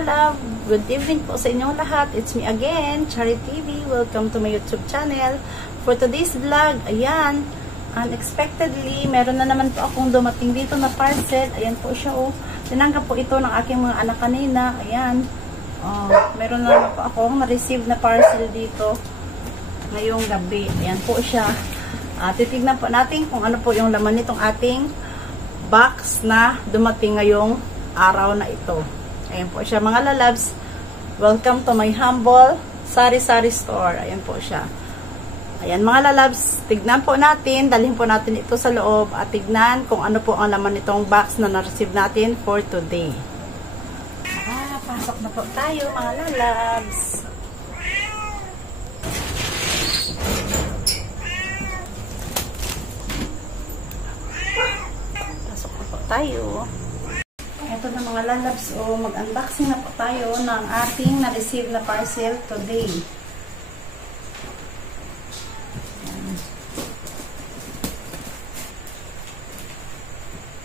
lalab, good evening po sa inyong lahat. It's me again, Chari TV. Welcome to my YouTube channel. For today's vlog, ayan, unexpectedly, meron na naman po akong dumating dito na parcel. Ayan po siya, oh. Tinanggap po ito ng aking mga anak kanina. Ayan. Meron na naman po akong na-receive na parcel dito ngayong gabi. Ayan po siya. Titignan po natin kung ano po yung laman nitong ating box na dumating ngayong araw na ito. Ayan po siya, mga lalabs. Welcome to my humble sari-sari store. Ayan po siya. Ayan, mga lalabs, tignan po natin, dalhin po natin ito sa loob at tignan kung ano po ang laman nitong box na na-receive natin for today. Pasok na po tayo, mga lalabs. Pasok na po tayo. Ito na, mga lalabs, mag-unboxing na po tayo ng ating na-receive na parcel today.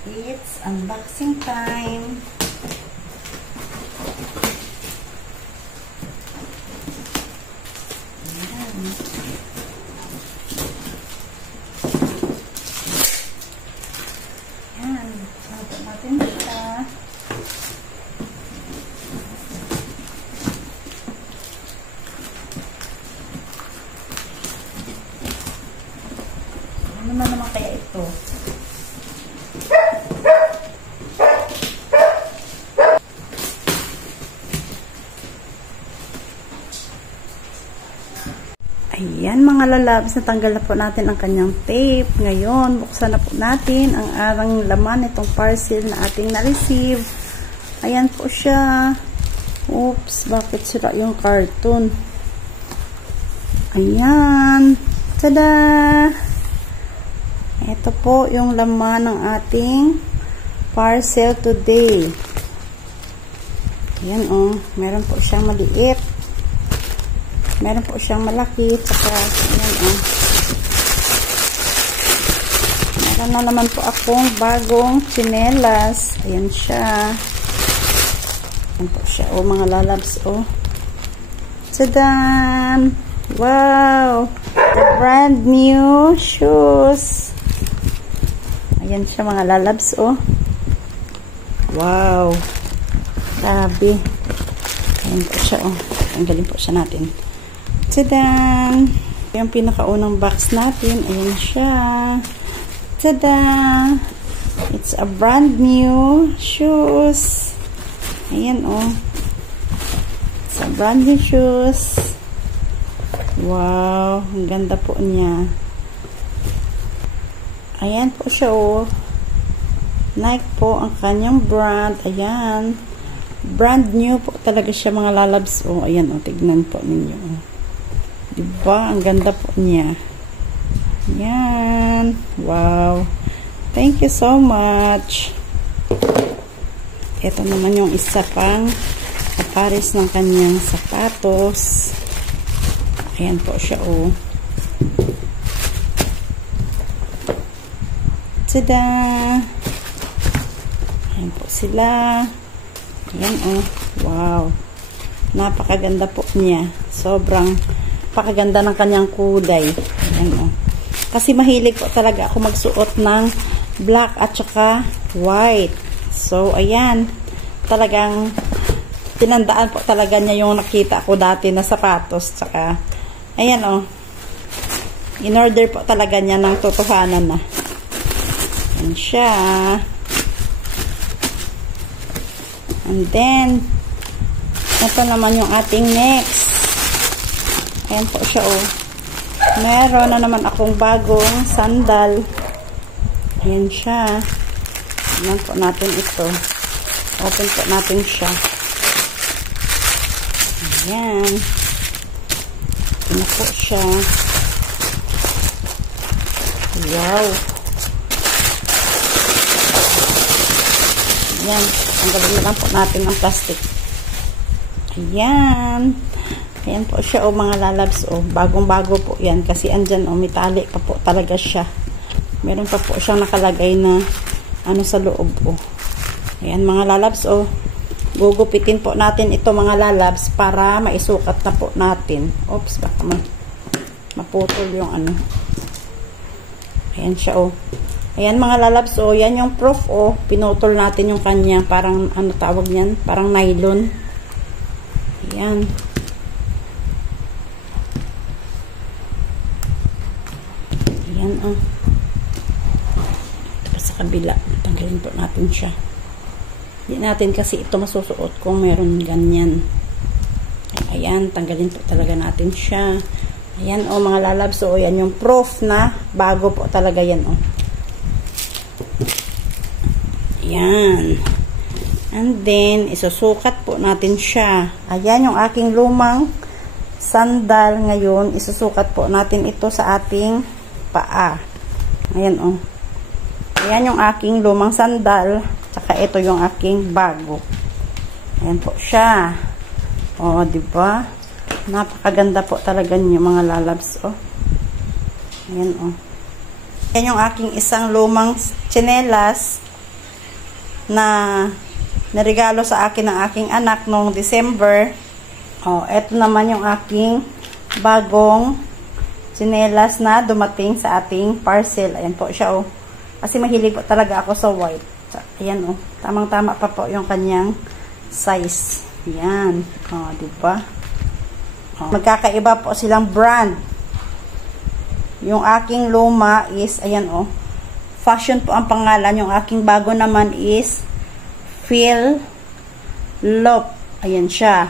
It's unboxing time. Ayan. Sangkot natin siya. Ano na naman kaya ito? Ayan, mga lalabs, natanggal na po natin ang kanyang tape. Ngayon, buksan na po natin ang arang laman itong parcel na ating na-receive. Ayan po siya. Oops, bakit sira yung carton? Ayan. Tada! Ito po yung laman ng ating parcel today. Ayan, meron po siyang maliit. Meron po siyang malaki, tsaka, ayan, meron na naman po akong bagong tsinelas. Ayan siya. Ayan po siya, mga lalabs, Tadan! Wow! The brand new shoes. Ayan siya, mga lalabs, Wow! Grabe. Ayan po siya, Tanggalin po siya natin. Tadan! Yung pinakaunang box natin. Ayan siya. Tada! It's a brand new shoes. Ayan, It's a brand new shoes. Wow! Ang ganda po niya. Ayan po siya, Nike po ang kanyang brand. Ayan. Brand new po talaga siya, mga lalabs. Ayan, tignan po ninyo. Diba? Ang ganda po niya. Yan. Wow. Thank you so much. Ito naman yung isa pang kapares ng kanyang sapatos. Ayan po siya, Tada! Ayan po sila. Ayan, Wow. Napakaganda po niya. Sobrang napakaganda ng kanyang kulay. Ayan, Kasi mahilig po talaga ako magsuot ng black at saka white. So, ayan. Talagang tinandaan po talaga niya yung nakita ko dati na sapatos. Saka, ayan, in-order po talaga niya ng totohanan na. Ayan siya. And then, ito naman yung ating next. Ayan po siya, Meron na naman akong bagong sandal. Ayan siya. Ayan po natin ito. Open po natin siya. Ayan. Ayan po siya. Wow. Ayan. Tanggalin na lang po natin ang plastic. Ayan. Ayan po siya, mga lalabs, bagong-bago po yan, kasi andyan, may tali pa po talaga siya. Meron pa po siyang nakalagay na, sa loob, Ayan, mga lalabs, gugupitin po natin ito mga lalabs para maisukat na po natin. Oops, baka maputol yung ano. Ayan siya, oh. Ayan mga lalabs, oh. Yan yung proof, oh. Pinutol natin yung kanya. Parang, ano tawag yan? Parang nylon. Ayan. Ayan, oh. Ito sa kabila. Tanggalin po natin siya. Hindi natin kasi ito masusuot kung meron ganyan. Ayan, tanggalin po talaga natin siya. Ayan, oh mga lalabs, oh. Yan yung proof na bago po talaga yan, oh. Ayan. And then, isusukat po natin siya. Ayan yung aking lumang sandal ngayon. Isusukat po natin ito sa ating paa. Ayan, oh. Ayan yung aking lumang sandal. Tsaka ito yung aking bago. Ayan po siya. O, diba? Napakaganda po talaga niyo mga lalabs, oh. Ayan, oh. Ayan yung aking isang lumang tsinelas na naregalo sa akin ng aking anak noong December. O, eto naman yung aking bagong tsinelas na dumating sa ating parcel. Ayan po siya, oh. Kasi mahilig po talaga ako sa white. Ayan, oh. Tamang-tama pa po yung kanyang size. Ayan. O, diba? O, magkakaiba po silang brand. Yung aking luma is, ayan, oh. Fashion po ang pangalan. Yung aking bago naman is Feel Love. Ayan siya.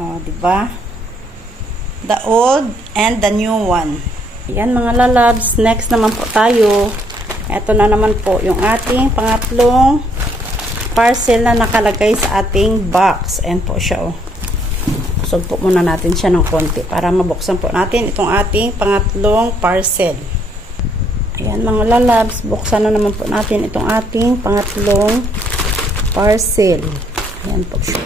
O, diba? The old and the new one. Ayan mga lalabs. Next naman po tayo. Ito na naman po yung ating pangatlong parcel na nakalagay sa ating box. Ayan po siya, oh. Kusog po muna natin siya ng konti para mabuksan po natin itong ating pangatlong parcel. Ayan mga lalabs, buksan na naman po natin itong ating pangatlong parcel. Ayan po siya.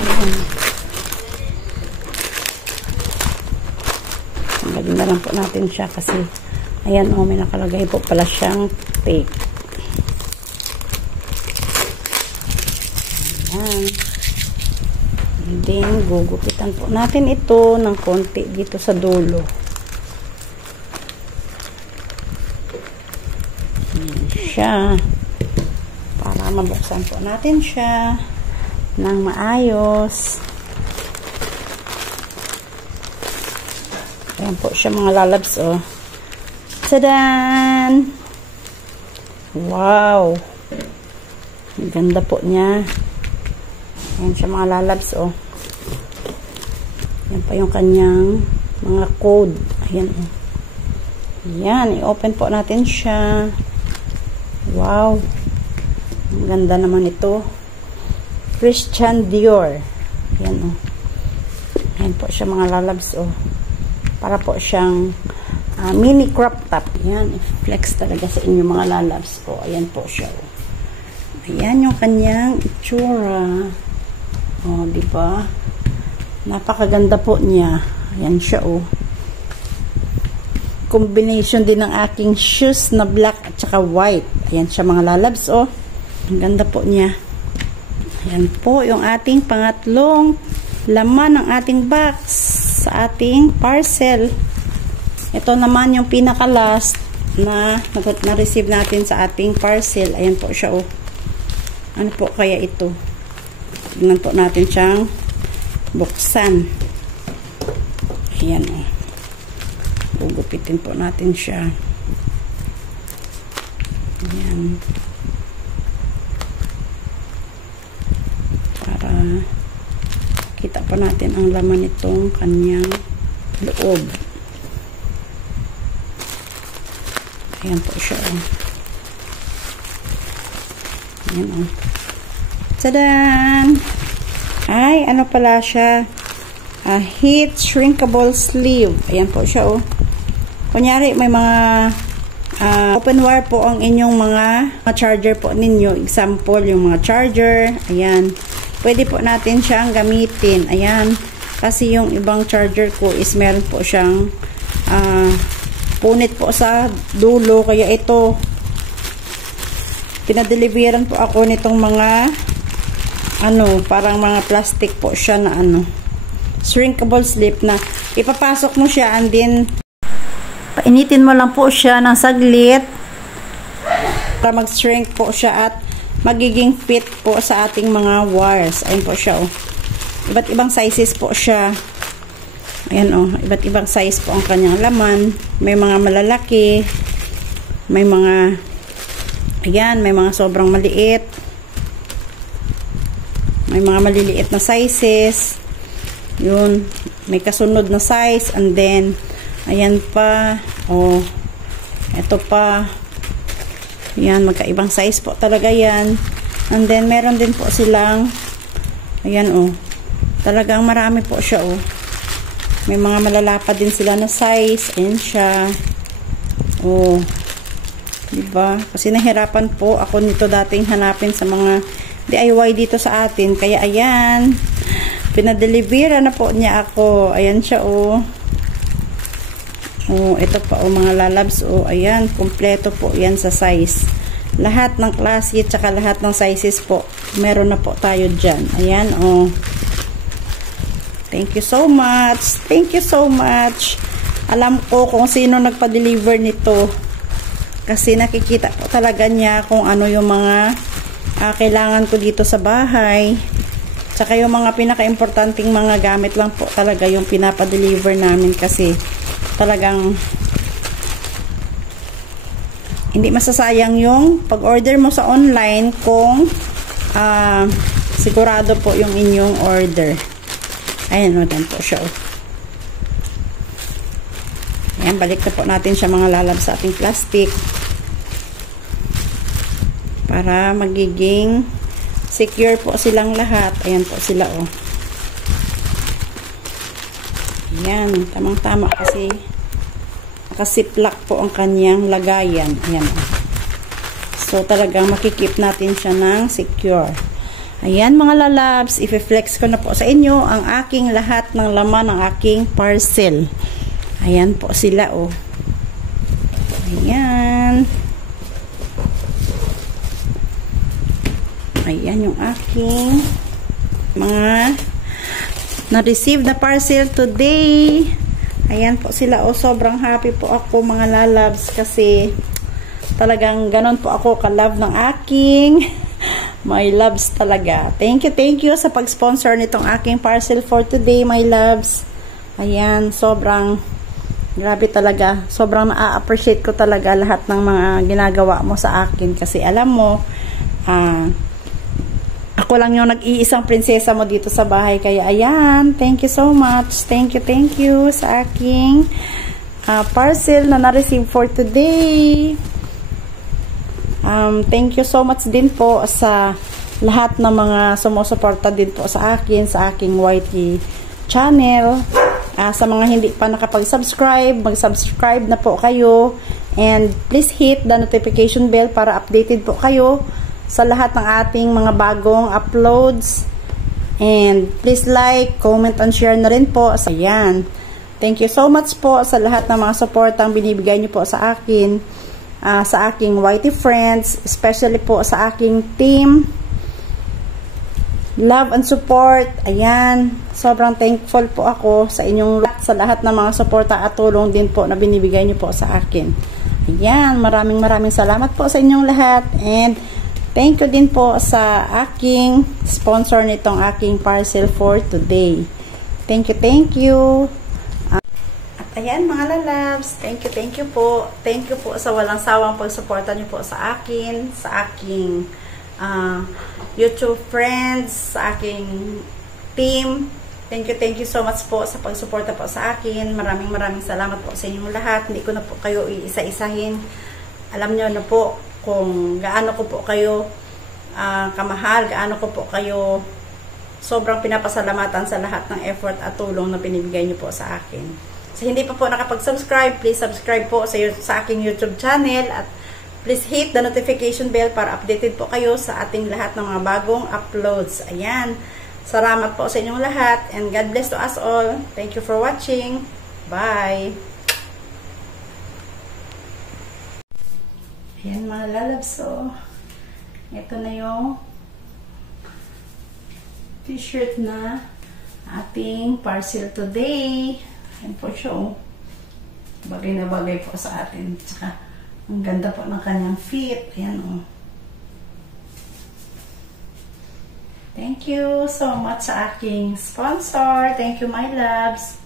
Ayan. Tanggalin na lang po natin siya kasi ayan, oh, may nakalagay po pala siyang tape. Ayan. And then, gugupitan po natin ito ng konti dito sa dulo. Ayan siya. Para mabuksan po natin siya ng maayos. Ayan po siya mga lalabs, oh. Tadan! Wow! Ang ganda po niya. Ayan siya mga lalabs, oh. Ayan pa yung kanyang mga code. Ayan, oh. Ayan, i-open po natin siya. Wow! Ang ganda naman ito. Christian Dior. Ayan, oh. Ayan po siya mga lalabs, oh. Para po siyang mini crop top. Ayan, i-flex talaga sa inyo mga lalabs ko. Ayan po siya. Ayan yung kanyang itsura. O, diba? Napakaganda po niya. Ayan siya, oh. Combination din ng aking shoes na black at saka white. Ayan siya mga lalabs, oh. Ang ganda po niya. Ayan po yung ating pangatlong laman ng ating box sa ating parcel. Ito naman yung pinaka-last na na-receive natin sa ating parcel. Ayan po siya, oh. Ano po kaya ito? Tignan po natin siyang buksan. Ayan, oh. Gugupitin po natin siya. Ayan. Para kita pa natin ang laman nitong kanyang loob. Ayan po siya, oh. Ayan, oh. Tadan! Ay, ano pala siya? Heat shrinkable sleeve. Ayan po siya, oh. Kunyari, may mga open wire po ang inyong mga charger po ninyo. Example, yung mga charger. Ayan. Pwede po natin siyang gamitin. Ayan. Kasi yung ibang charger ko is meron po siyang punit po sa dulo. Kaya ito, pinadeliveran po ako nitong mga parang mga plastic po siya na shrinkable slip na ipapasok mo siya and then painitin mo lang po siya ng saglit para mag-shrink po siya at magiging fit po sa ating mga wires. Ayun po siya, oh. Iba't ibang sizes po siya. Ayan, oh. Iba't ibang size po ang kanyang laman. May mga malalaki. May mga may mga sobrang maliit. May mga maliliit na sizes. Yun. May kasunod na size. And then, ayan pa. Oh. Ito pa. Ayan, magkaibang size po talaga yan. And then, meron din po silang, ayan, oh. Talagang marami po siya, oh. May mga malalapad din sila na size. Ayan siya. Oh. Diba? Kasi nahirapan po ako nito dating hanapin sa mga DIY dito sa atin. Kaya, ayan. Pinadelivera na po niya ako. Ayan siya, oh. Oh, ito pa, oh, mga lalabs, oh, ayan, kompleto po yan sa size. Lahat ng klase, tsaka lahat ng sizes po, meron na po tayo dyan. Ayan, oh. Thank you so much. Thank you so much. Alam ko kung sino nagpa-deliver nito. Kasi nakikita po talaga niya kung ano yung mga kailangan ko dito sa bahay. Tsaka yung mga pinaka-importanting mga gamit lang po talaga yung pinapa-deliver namin kasi talagang hindi masasayang yung pag-order mo sa online kung sigurado po yung inyong order. Ayan, natin po siya. Ayan, balik na po natin siya mga lalab sa ating plastic para magiging secure po silang lahat. Ayan po sila, oh. Ayan, tamang-tama kasi nakasiplak po ang kanyang lagayan. Ayan. So, talagang makikip natin siya ng secure. Ayan mga lalabs, i-flex ko na po sa inyo ang aking lahat ng laman ng aking parcel. Ayan po sila, oh. Ayan. Ayan yung aking mga na-receive na parcel today. Ayan po sila, oh. Sobrang happy po ako mga lalabs kasi talagang ganon po ako ka-love ng aking my loves talaga. Thank you sa pag-sponsor nitong aking parcel for today, my loves. Ayan, sobrang grabe talaga. Sobrang na-appreciate ko talaga lahat ng mga ginagawa mo sa akin kasi alam mo, ako lang yung nag-iisang prinsesa mo dito sa bahay. Kaya ayan, thank you so much. Thank you sa aking parcel na na-receive for today. Thank you so much din po sa lahat ng mga sumusuporta din po sa akin, sa aking YT channel. Sa mga hindi pa nakapag-subscribe, mag-subscribe na po kayo. And please hit the notification bell para updated po kayo sa lahat ng ating mga bagong uploads. And please like, comment, and share na rin po. Ayan. Thank you so much po sa lahat ng mga supportang binibigay niyo po sa akin, sa aking YT friends, especially po sa aking team. Love and support. Ayan. Sobrang thankful po ako sa inyong lahat, sa lahat ng mga suporta at tulong din po na binibigay niyo po sa akin. Ayan. Maraming salamat po sa inyong lahat. And thank you din po sa aking sponsor nitong aking parcel for today. Thank you. At ayan mga lalabs, thank you po. Thank you po sa walang sawang pagsuporta niyo po sa akin, sa aking YouTube friends, sa aking team. Thank you so much po sa pagsuporta po sa akin. Maraming salamat po sa inyong lahat. Hindi ko na po kayo iisa-isahin. Alam niyo na po kung gaano ko po kayo kamahal, gaano ko po kayo sobrang pinapasalamatan sa lahat ng effort at tulong na binibigay niyo po sa akin. So, hindi pa po nakapag-subscribe, please subscribe po sa aking YouTube channel at please hit the notification bell para updated po kayo sa ating lahat ng mga bagong uploads. Ayan. Salamat po sa inyong lahat and God bless to us all. Thank you for watching. Bye! Ayan mga lalabs, so Ito na yung t-shirt na ating parcel today. Ayan po siya, oh. Bagay na bagay po sa atin. Tsaka, ang ganda po ng kanyang fit. Ayan, oh. Thank you so much sa aking sponsor. Thank you, my loves.